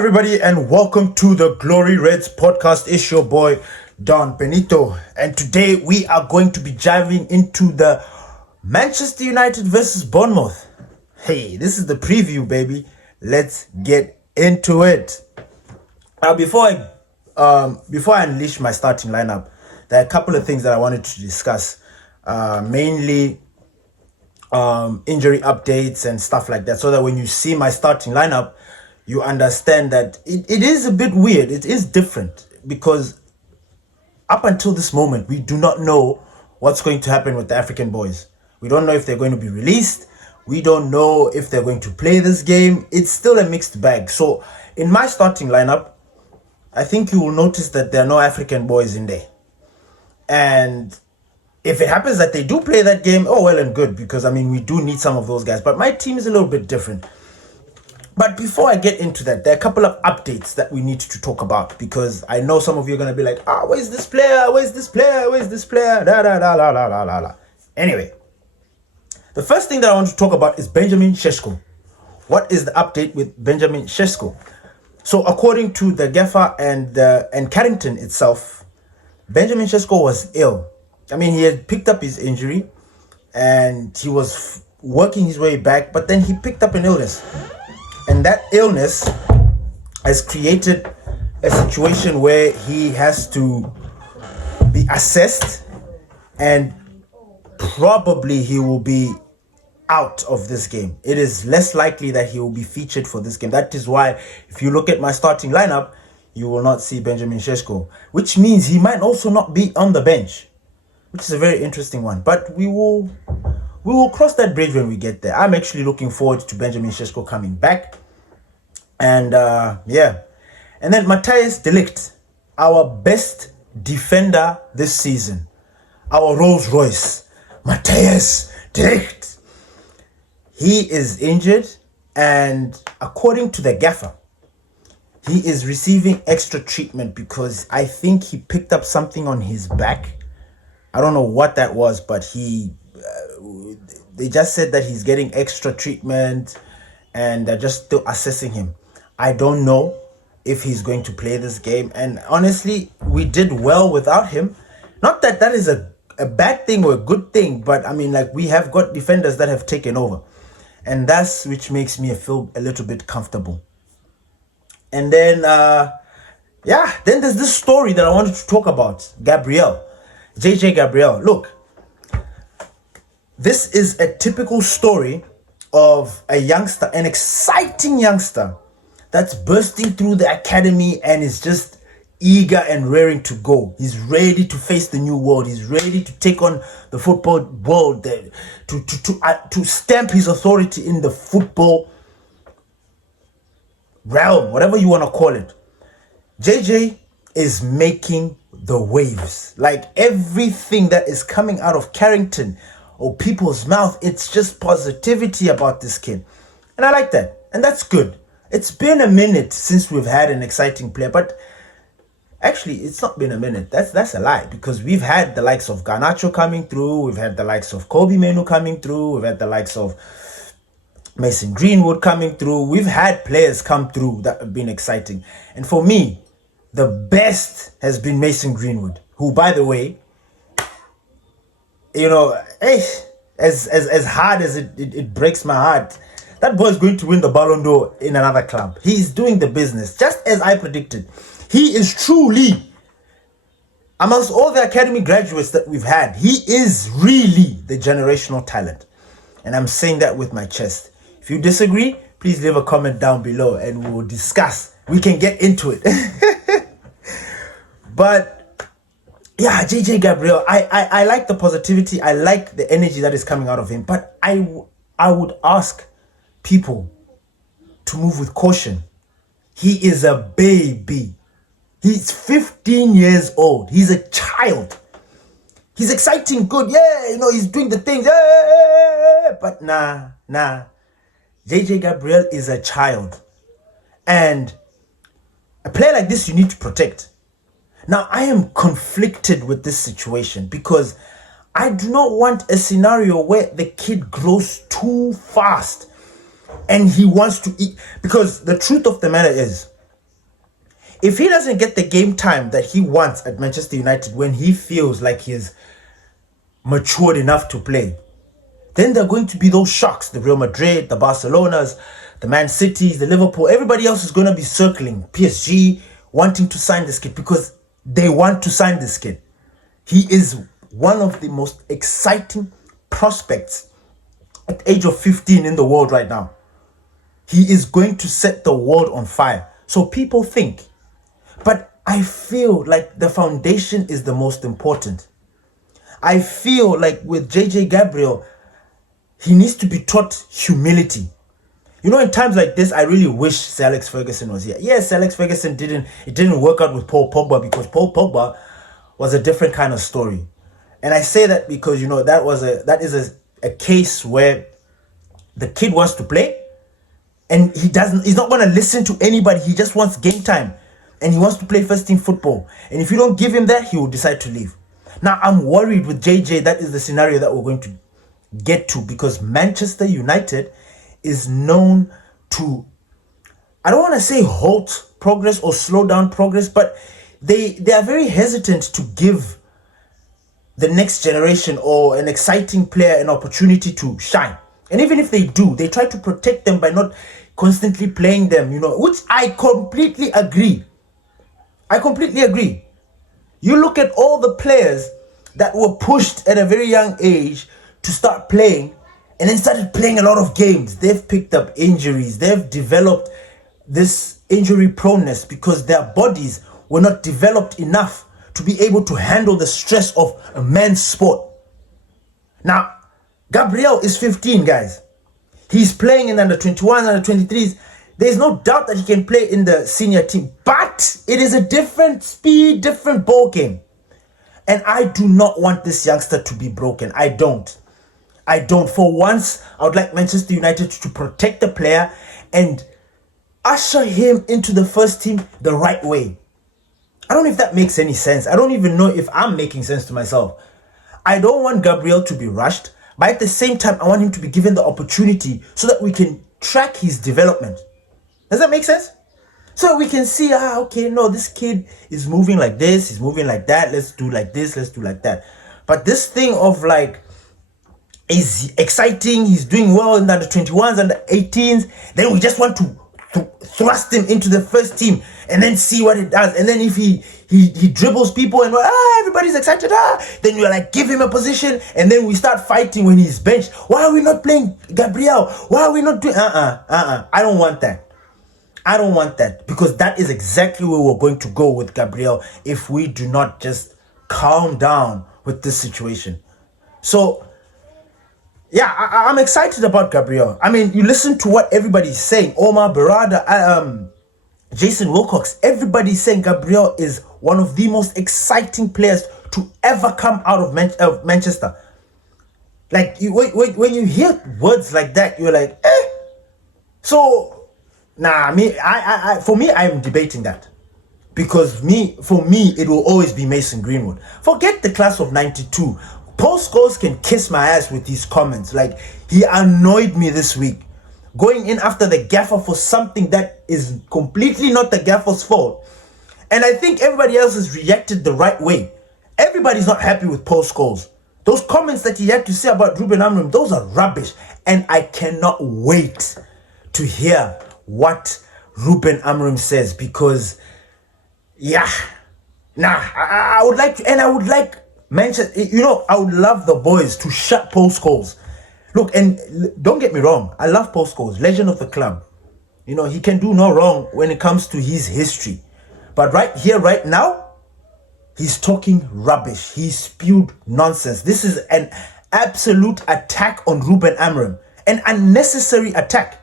everybody, and welcome to the Glory Reds podcast. It's your boy, Don Benito. And today we are going to be diving into the Manchester United versus Bournemouth. Hey, this is the preview, baby. Let's get into it. Now, before I unleash my starting lineup, there are a couple of things that I wanted to discuss. Mainly injury updates and stuff like that, so that when you see my starting lineup, you understand that it is a bit weird. It is different because up until this moment, we do not know what's going to happen with the African boys. We don't know if they're going to be released. We don't know if they're going to play this game. It's still a mixed bag. So in my starting lineup, I think you will notice that there are no African boys in there. And if it happens that they do play that game, oh well and good, because I mean, we do need some of those guys. But my team is a little bit different. But before I get into that, there are a couple of updates that we need to talk about, because I know some of you are going to be like, where's this player? Where's this player? Where's this player? Da, da, da, la, la, la, la, la. Anyway, the first thing that I want to talk about is Benjamin Šeško. What is the update with Benjamin Šeško? So according to the Gaffer and Carrington itself, Benjamin Šeško was ill. I mean, he had picked up his injury and he was working his way back, but then he picked up an illness. And that illness has created a situation where he has to be assessed, and probably he will be out of this game. It is less likely that he will be featured for this game. That is why if you look at my starting lineup, you will not see Benjamin Šeško, which means he might also not be on the bench, which is a very interesting one. But we will cross that bridge when we get there. I'm actually looking forward to Benjamin Šeško coming back. And and then Matthijs De Ligt, our best defender this season, our Rolls Royce, Matthijs De Ligt. He is injured, and according to the Gaffer, he is receiving extra treatment because I think he picked up something on his back. I don't know what that was, but they just said that he's getting extra treatment and they're just still assessing him. I don't know if he's going to play this game. And honestly, we did well without him. Not that that is a bad thing or a good thing, but I mean, like, we have got defenders that have taken over. And that's which makes me feel a little bit comfortable. And then, then there's this story that I wanted to talk about. JJ Gabriel. Look, this is a typical story of a youngster, an exciting youngster that's bursting through the academy and is just eager and raring to go. He's ready to face the new world. He's ready to take on the football world, to stamp his authority in the football realm, whatever you want to call it. JJ is making the waves. Like, everything that is coming out of Carrington or people's mouth, it's just positivity about this kid. And I like that. And that's good. It's been a minute since we've had an exciting player, but actually it's not been a minute. That's a lie, because we've had the likes of Garnacho coming through, we've had the likes of Kobbie coming through, we've had the likes of Mason Greenwood coming through. We've had players come through that have been exciting. And for me, the best has been Mason Greenwood, who, by the way, you know, as hard as it breaks my heart, that boy is going to win the Ballon d'Or in another club. He's doing the business, just as I predicted. He is truly, amongst all the academy graduates that we've had, he is really the generational talent. And I'm saying that with my chest. If you disagree, please leave a comment down below and we will discuss. We can get into it. But yeah, JJ Gabriel, I like the positivity. I like the energy that is coming out of him. But I would ask people to move with caution. He is a baby. He's 15 years old. He's a child. He's exciting, good. Yeah, you know, he's doing the things. Yeah. But nah. JJ Gabriel is a child. And a player like this, you need to protect. Now, I am conflicted with this situation because I do not want a scenario where the kid grows too fast and he wants to eat. Because the truth of the matter is, If he doesn't get the game time that he wants at Manchester United when he feels like he's matured enough to play, then there are going to be those shocks. The Real Madrid, the Barcelonas, the Man Cities, the Liverpool, everybody else is going to be circling PSG, wanting to sign this kid because they want to sign this kid. He is one of the most exciting prospects at the age of 15 in the world right now. He is going to set the world on fire. So people think. But I feel like the foundation is the most important. I feel like with JJ Gabriel, he needs to be taught humility. You know, in times like this, I really wish Sir Alex Ferguson was here. Yes, Sir Alex Ferguson didn't work out with Paul Pogba because Paul Pogba was a different kind of story. And I say that because, you know, that is a case where the kid wants to play and he's not going to listen to anybody. He just wants game time and he wants to play first team football. And if you don't give him that, he will decide to leave. Now, I'm worried with JJ. That is the scenario that we're going to get to because Manchester United is known to, I don't want to say halt progress or slow down progress, but they are very hesitant to give the next generation or an exciting player an opportunity to shine. And even if they do, they try to protect them by not constantly playing them, you know, which I completely agree. You look at all the players that were pushed at a very young age to start playing and then started playing a lot of games. They've picked up injuries. They've developed this injury proneness because their bodies were not developed enough to be able to handle the stress of a man's sport. Now, Gabriel is 15, guys. He's playing in under 21, under 23s. There's no doubt that he can play in the senior team, but it is a different speed, different ball game. And I do not want this youngster to be broken. I don't. For once, I would like Manchester United to protect the player and usher him into the first team the right way. I don't know if that makes any sense. I don't even know if I'm making sense to myself. I don't want Gabriel to be rushed, but at the same time, I want him to be given the opportunity so that we can track his development. Does that make sense? So we can see, okay, no, this kid is moving like this, he's moving like that, let's do like this, let's do like that. But this thing of like, is exciting, he's doing well in the under 21s and the 18s, then we just want to thrust him into the first team and then see what it does. And then if he dribbles people and everybody's excited, then you're like, give him a position, and then we start fighting when he's benched. Why are we not playing Gabriel? Why are we not doing I don't want that because that is exactly where we're going to go with Gabriel if we do not just calm down with this situation. So yeah, I'm excited about Gabriel. I mean, you listen to what everybody's saying. Omar Barada, Jason Wilcox, everybody's saying Gabriel is one of the most exciting players to ever come out of Manchester. Like, when you hear words like that, you're like, eh. So, for me, I'm debating that. Because for me, it will always be Mason Greenwood. Forget the class of 92. Paul Scholes can kiss my ass with these comments. Like, he annoyed me this week. Going in after the Gaffer for something that is completely not the Gaffer's fault. And I think everybody else has reacted the right way. Everybody's not happy with Paul Scholes. Those comments that he had to say about Ruben Amorim, those are rubbish. And I cannot wait to hear what Ruben Amorim says. Because, I would like to, and I would like Manchester, I would love the boys to shut Paul Scholes. Look, and don't get me wrong, I love Paul Scholes, legend of the club. He can do no wrong when it comes to his history. But right here, right now, he's talking rubbish. He spewed nonsense. This is an absolute attack on Ruben Amorim, an unnecessary attack.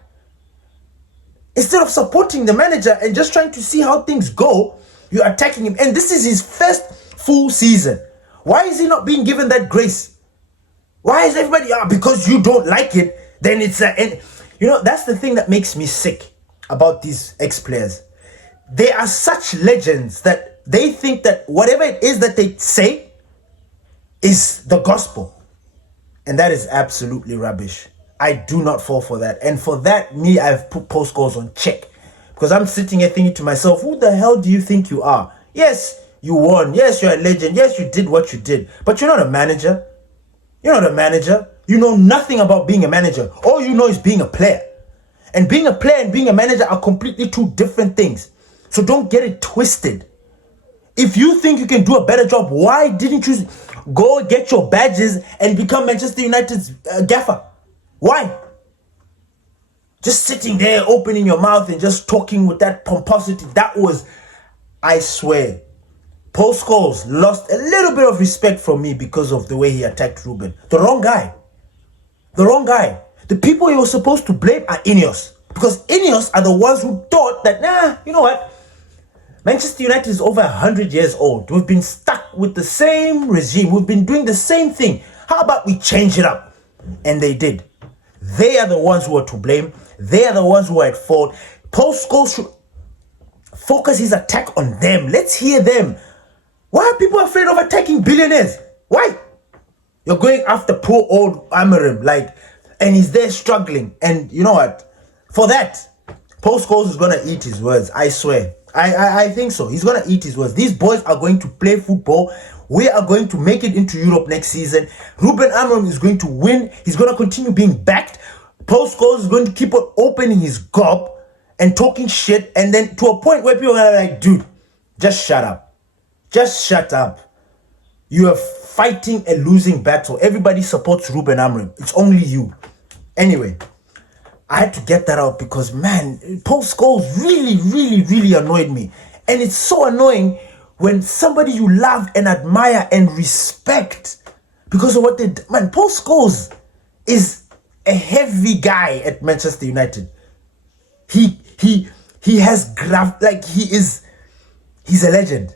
Instead of supporting the manager and just trying to see how things go, you're attacking him. And this is his first full season. Why is he not being given that grace? Why is everybody, because you don't like it, then it's that's the thing that makes me sick about these ex-players. They are such legends that they think that whatever it is that they say is the gospel. And that is absolutely rubbish. I do not fall for that. And for that, I've put Paul Scholes on check. Because I'm sitting here thinking to myself, who the hell do you think you are? Yes, you won. Yes, you're a legend. Yes, you did what you did. But you're not a manager. You're not a manager. You know nothing about being a manager. All you know is being a player. And being a player and being a manager are completely two different things. So don't get it twisted. If you think you can do a better job, why didn't you go get your badges and become Manchester United's Gaffer? Why? Just sitting there, opening your mouth and just talking with that pomposity. That was, I swear, Paul Scholes lost a little bit of respect from me because of the way he attacked Ruben. The wrong guy. The wrong guy. The people he was supposed to blame are Ineos. Because Ineos are the ones who thought that, you know what? Manchester United is over 100 years old. We've been stuck with the same regime. We've been doing the same thing. How about we change it up? And they did. They are the ones who are to blame. They are the ones who are at fault. Paul Scholes should focus his attack on them. Let's hear them. Why are people afraid of attacking billionaires? Why? You're going after poor old Amarim, and he's there struggling. And you know what? For that, Paul Scholes is going to eat his words. I swear. I think so. He's going to eat his words. These boys are going to play football. We are going to make it into Europe next season. Ruben Amorim is going to win. He's going to continue being backed. Paul Scholes is going to keep on opening his gob and talking shit. And then to a point where people are like, dude, just shut up. Just shut up. You are fighting a losing battle. Everybody supports Ruben Amorim. It's only you. Anyway, I had to get that out because, man, Paul Scholes really, really, really annoyed me. And it's so annoying when somebody you love and admire and respect because of what they did. Man, Paul Scholes is a heavy guy at Manchester United. He has he's a legend.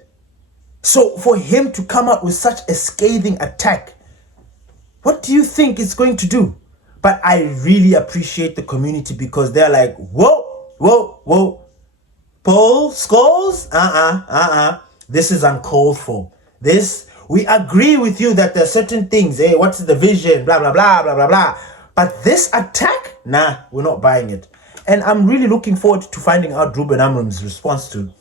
So for him to come out with such a scathing attack, what do you think it's going to do? But I really appreciate the community because they're like, whoa, Paul Scholes, this is uncalled for. We agree with you that there are certain things, what's the vision, blah, blah, blah, blah, blah, blah. But this attack, nah, we're not buying it. And I'm really looking forward to finding out Ruben Amorim's response to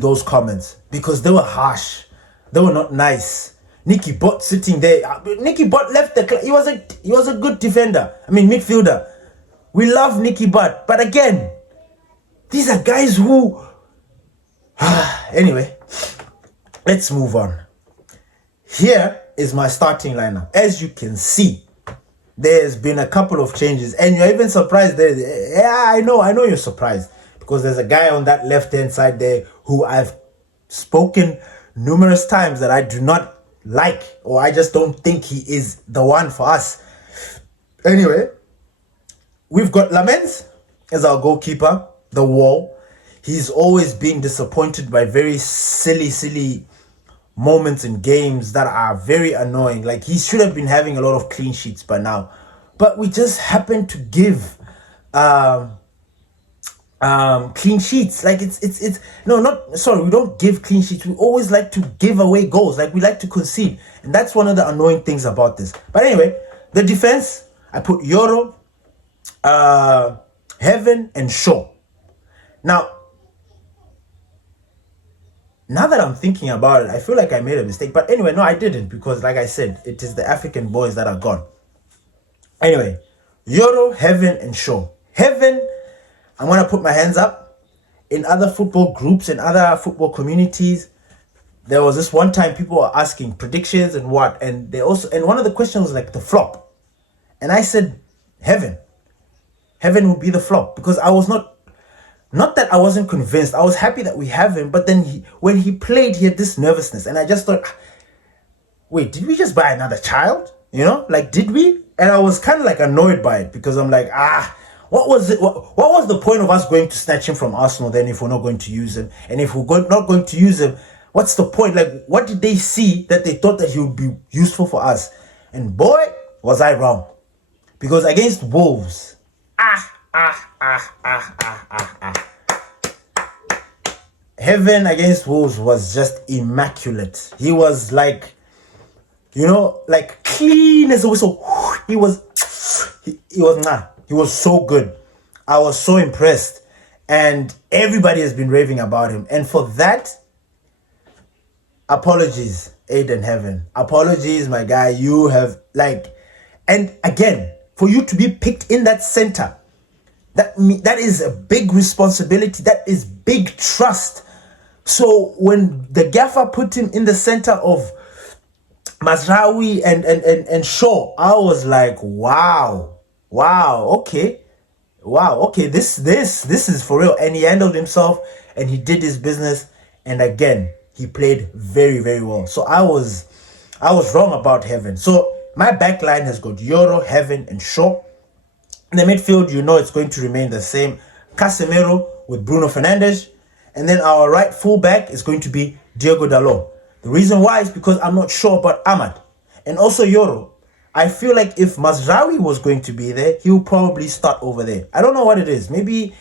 those comments because they were harsh. They were not nice. Nicky Butt sitting there. Nicky Butt left the club. He was a good defender. Midfielder. We love Nicky Butt. But again, these are guys who... Anyway, let's move on. Here is my starting lineup. As you can see, there's been a couple of changes. And you're even surprised there. Yeah, I know you're surprised. Because there's a guy on that left-hand side there who I've spoken numerous times that I do not like, or I just don't think he is the one for us. Anyway, we've got Lamens as our goalkeeper, the wall. He's always been disappointed by very silly moments in games that are very annoying. Like, he should have been having a lot of clean sheets by now. But we just happen to give clean sheets. Like we don't give clean sheets. We always like to give away goals. Like, we like to concede. And that's one of the annoying things about this. But anyway, the defense, I put Euro, Heaven, and Shaw. Now that I'm thinking about it, I feel like I made a mistake. But anyway, no, I didn't. Because like I said, it is the African boys that are gone. Anyway, Euro, Heaven, and Shaw. Heaven, I'm going to put my hands up. In other football groups and other football communities, there was this one time people were asking predictions and what. And one of the questions was like the flop. And I said, Heaven. Heaven would be the flop. Because I was not that I wasn't convinced. I was happy that we have him. But then when he played, he had this nervousness. And I just thought, wait, did we just buy another child? Did we? And I was kind of like annoyed by it. Because I'm like, what was it? What was the point of us going to snatch him from Arsenal then if we're not going to use him? And if we're not going to use him, what's the point? Like, what did they see that they thought that he would be useful for us? And boy, was I wrong. Because against Wolves, Heaven against Wolves was just immaculate. He was like clean as a whistle. He was nah. He was so good. I was so impressed. And everybody has been raving about him. And for that, apologies, Aiden Heaven. Apologies, my guy. You have, and again, for you to be picked in that center, that is a big responsibility. That is big trust. So when the Gaffer put him in the center of Mazraoui and Shaw, I was like, wow, okay. Wow, okay, this is for real. And he handled himself and he did his business. And again, he played very, very well. So I was wrong about Heaven. So my back line has got Euro, Heaven, and Shaw. In the midfield, it's going to remain the same. Casemiro with Bruno Fernandes. And then our right fullback is going to be Diogo Dalot. The reason why is because I'm not sure about Ahmad. And also Euro. I feel like if Mazraoui was going to be there, he'll probably start over there. I don't know what it is. Maybe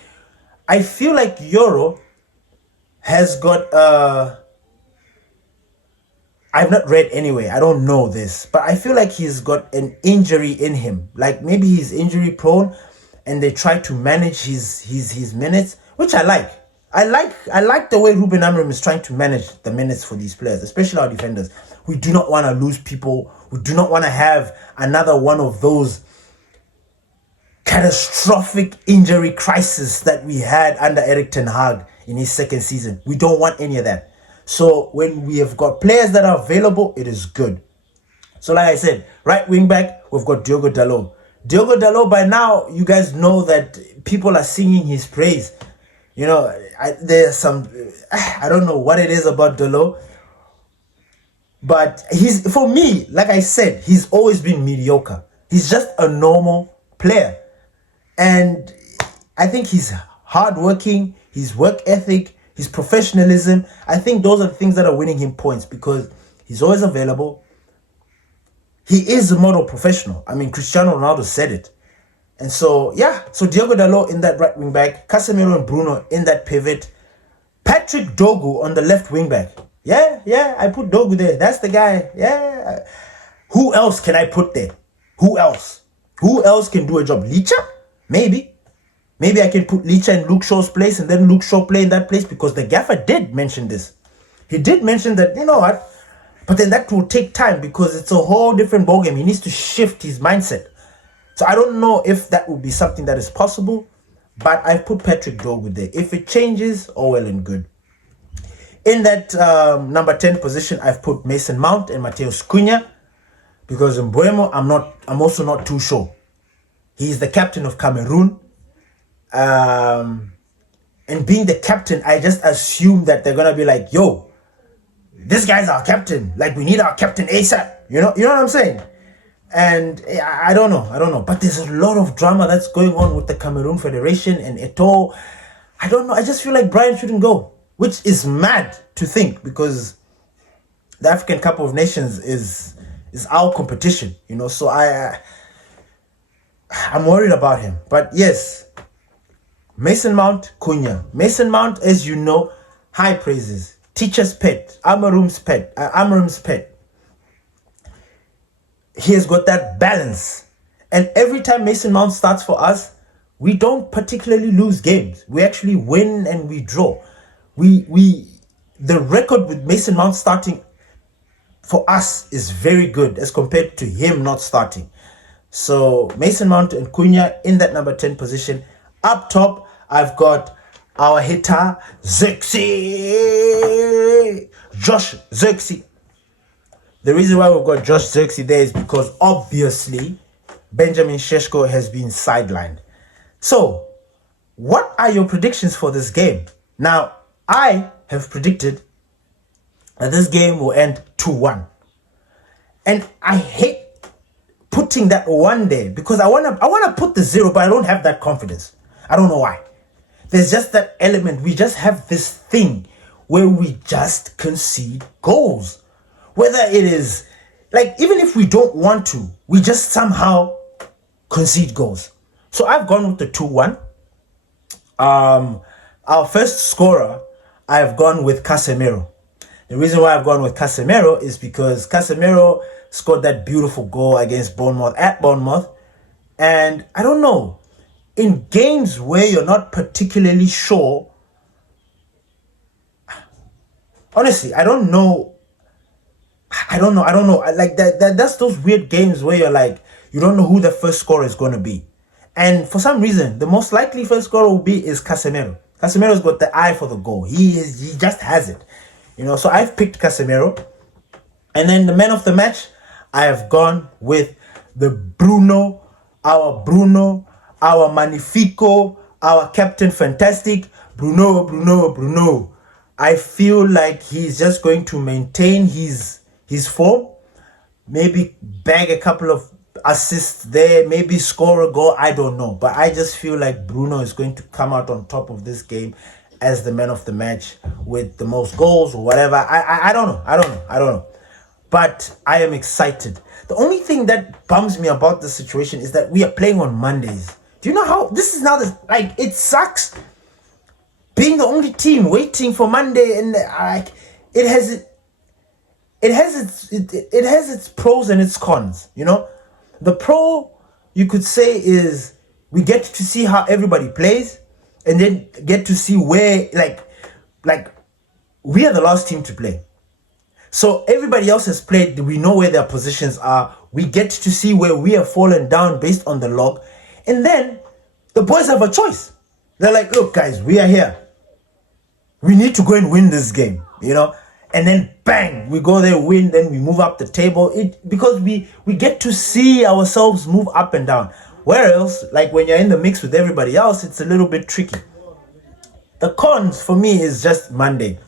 I feel like Euro has got I've not read anyway. I don't know this, but I feel like he's got an injury in him. Like maybe he's injury prone, and they try to manage his minutes, which I like. I like the way Ruben Amorim is trying to manage the minutes for these players, especially our defenders. We do not want to lose people. We do not want to have another one of those catastrophic injury crises that we had under Erik ten Hag in his second season. We don't want any of that. So when we have got players that are available, it is good. So like I said, right wing back, we've got Diogo Dalot. Diogo Dalot, by now, you guys know that people are singing his praise. There's some, I don't know what it is about Dalot. But for me, like I said, he's always been mediocre. He's just a normal player. And I think he's hardworking, his work ethic, his professionalism, I think those are the things that are winning him points because he's always available. He is a model professional. I mean, Cristiano Ronaldo said it. And so, so Diogo Dalot in that right wing back, Casemiro and Bruno in that pivot, Patrick Dogu on the left wing back. Yeah, I put Dogu there. That's the guy. Yeah. Who else can I put there? Who else can do a job? Licha? Maybe I can put Licha in Luke Shaw's place and then Luke Shaw play in that place because the Gaffer did mention this. He did mention that, you know what? But then that will take time because it's a whole different ballgame. He needs to shift his mindset. So I don't know if that will be something that is possible, but I've put Patrick Dogu there. If it changes, all well and good. In that number 10 position, I've put Mason Mount and Mateus Cunha because in Mbeumo, I'm also not too sure. He's the captain of Cameroon. And being the captain, I just assume that they're going to be like, yo, this guy's our captain. Like, we need our captain ASAP. You know what I'm saying? And I don't know. But there's a lot of drama that's going on with the Cameroon Federation and Eto'o. I don't know. I just feel like Brian shouldn't go, which is mad to think because the African Cup of Nations is our competition, So I'm worried about him. But yes, Mason Mount, Cunha. Mason Mount, as you know, high praises. Teacher's pet, Amorim's pet. He has got that balance. And every time Mason Mount starts for us, we don't particularly lose games. We actually win and we draw. The record with Mason Mount starting for us is very good as compared to him not starting. So Mason Mount and Cunha in that number 10 position. Up top, I've got our hitter, Zirkzee. Josh Zirkzee. The reason why we've got Josh Zirkzee there is because obviously Benjamin Šeško has been sidelined. So, what are your predictions for this game? Now, I have predicted that this game will end 2-1. And I hate putting that 1 there because I wanna put the 0, but I don't have that confidence. I don't know why. There's just that element. We just have this thing where we just concede goals. Whether it is, even if we don't want to, we just somehow concede goals. So I've gone with the 2-1. Our first scorer, I've gone with Casemiro. The reason why I've gone with Casemiro is because Casemiro scored that beautiful goal against Bournemouth at Bournemouth. And I don't know. in games where you're not particularly sure, honestly, I don't know. Like that's those weird games where you're like, you don't know who the first scorer is going to be. And for some reason, the most likely first scorer will be is Casemiro. Casemiro's got the eye for the goal. He just has it. So I've picked Casemiro. And then the man of the match, I have gone with our Bruno, our Magnifico, our Captain Fantastic, Bruno. I feel like he's just going to maintain his form, maybe bag a couple of assists there, maybe score a goal, I don't know. But I just feel like Bruno is going to come out on top of this game as the man of the match with the most goals or whatever. I don't know. But I am excited. The only thing that bums me about the situation is that we are playing on Mondays. Do you know how this is now? It sucks being the only team waiting for Monday, and it has its pros and its cons. The pro, you could say, is we get to see how everybody plays, and then get to see where like we are the last team to play. So everybody else has played. We know where their positions are. We get to see where we have fallen down based on the log. And then the boys have a choice. They're like, look, guys, we are here. We need to go and win this game, And then bang, we go there, win, then we move up the table. Because we get to see ourselves move up and down. Whereas, like when you're in the mix with everybody else, it's a little bit tricky. The cons for me is just Monday.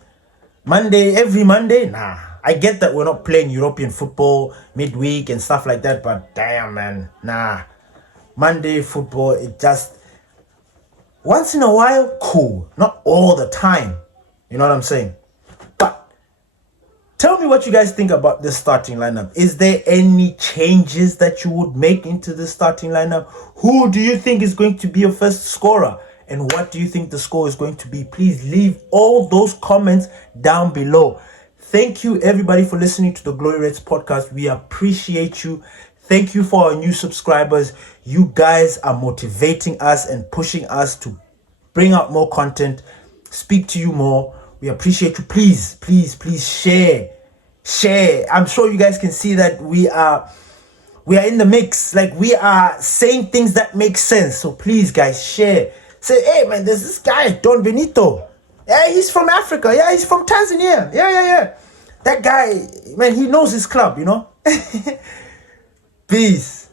Every Monday, nah. I get that we're not playing European football midweek and stuff like that, but damn, man, nah. Monday football, it just, once in a while, cool. Not all the time. You know what I'm saying? But tell me what you guys think about this starting lineup. Is there any changes that you would make into the starting lineup? Who do you think is going to be your first scorer? And what do you think the score is going to be? Please leave all those comments down below. Thank you, everybody, for listening to the Glory Reds podcast. We appreciate you. Thank you for our new subscribers. You guys are motivating us and pushing us to bring out more content, speak to you more. We appreciate you. Please share. I'm sure you guys can see that we are in the mix. Like, we are saying things that make sense. So please, guys, share. Say, hey, man, there's this guy, Don Benito. Yeah, he's from Africa. Yeah, he's from Tanzania. Yeah. That guy, man, he knows his club, Peace.